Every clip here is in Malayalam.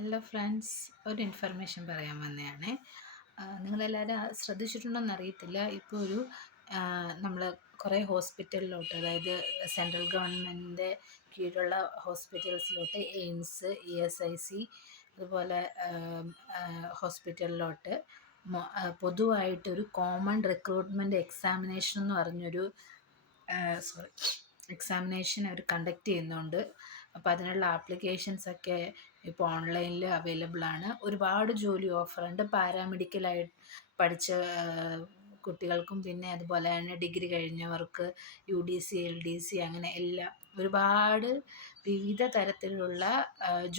ഹലോ ഫ്രണ്ട്സ്, ഒരു ഇൻഫർമേഷൻ പറയാൻ വന്നതാണ്. നിങ്ങളെല്ലാവരും ശ്രദ്ധിച്ചിട്ടുണ്ടോയെന്ന് അറിയത്തില്ല. ഇപ്പോൾ നമ്മൾ കുറേ ഹോസ്പിറ്റലിലോട്ട്, അതായത് സെൻട്രൽ ഗവൺമെൻറ്റിൻ്റെ കീഴിലുള്ള ഹോസ്പിറ്റൽസിലോട്ട് എയിംസ്, ESIC അതുപോലെ ഹോസ്പിറ്റലിലോട്ട് പൊതുവായിട്ടൊരു കോമൺ റിക്രൂട്ട്മെൻറ്റ് എക്സാമിനേഷൻ എന്ന് പറഞ്ഞൊരു എക്സാമിനേഷൻ അവർ കണ്ടക്ട് ചെയ്യുന്നുണ്ട്. അപ്പോൾ അതിനുള്ള ആപ്ലിക്കേഷൻസൊക്കെ ഇപ്പോൾ ഓൺലൈനിൽ അവൈലബിൾ ആണ്. ഒരുപാട് ജോലി ഓഫറുണ്ട്. പാരാമെഡിക്കലായി പഠിച്ച കുട്ടികൾക്കും, പിന്നെ അതുപോലെ തന്നെ ഡിഗ്രി കഴിഞ്ഞവർക്ക് UDC, LDC അങ്ങനെ എല്ലാം ഒരുപാട് വിവിധ തരത്തിലുള്ള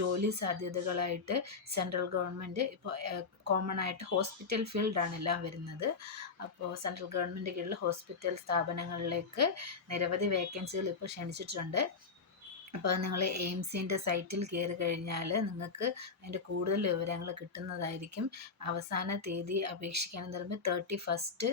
ജോലി സാധ്യതകളായിട്ട് സെൻട്രൽ ഗവൺമെൻറ് ഇപ്പോൾ കോമൺ ആയിട്ട് ഹോസ്പിറ്റൽ ഫീൽഡാണ് എല്ലാം വരുന്നത്. അപ്പോൾ സെൻട്രൽ ഗവൺമെൻറ് കീഴിൽ ഹോസ്പിറ്റൽ സ്ഥാപനങ്ങളിലേക്ക് നിരവധി വേക്കൻസികൾ ഇപ്പോൾ ക്ഷണിച്ചിട്ടുണ്ട്. അപ്പോൾ നിങ്ങൾ എയിംസിൻ്റെ സൈറ്റിൽ കയറി കഴിഞ്ഞാൽ നിങ്ങൾക്ക് അതിൻ്റെ കൂടുതൽ വിവരങ്ങൾ കിട്ടുന്നതായിരിക്കും. അവസാന തീയതി അപേക്ഷിക്കാനെന്ന് പറയുമ്പോൾ 31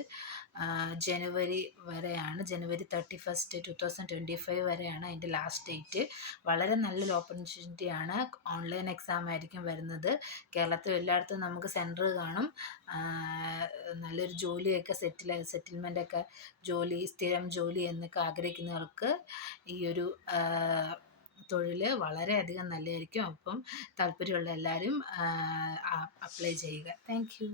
ജനുവരി വരെയാണ്. ജനുവരി 31, 2025 വരെയാണ് അതിൻ്റെ ലാസ്റ്റ് ഡേറ്റ്. വളരെ നല്ലൊരു ഓപ്പർച്യൂണിറ്റിയാണ്. ഓൺലൈൻ എക്സാം ആയിരിക്കും വരുന്നത്. കേരളത്തിൽ എല്ലായിടത്തും നമുക്ക് സെൻറ്റർ കാണും. നല്ലൊരു ജോലിയൊക്കെ സെറ്റിൽമെൻറ്റൊക്കെ സ്ഥിരം ജോലി എന്നൊക്കെ ആഗ്രഹിക്കുന്നവർക്ക് ഈ ഒരു തൊഴിൽ വളരെയധികം നല്ലതായിരിക്കും. അപ്പം താല്പര്യമുള്ള എല്ലാവരും അപ്ലൈ ചെയ്യുക. Thank you.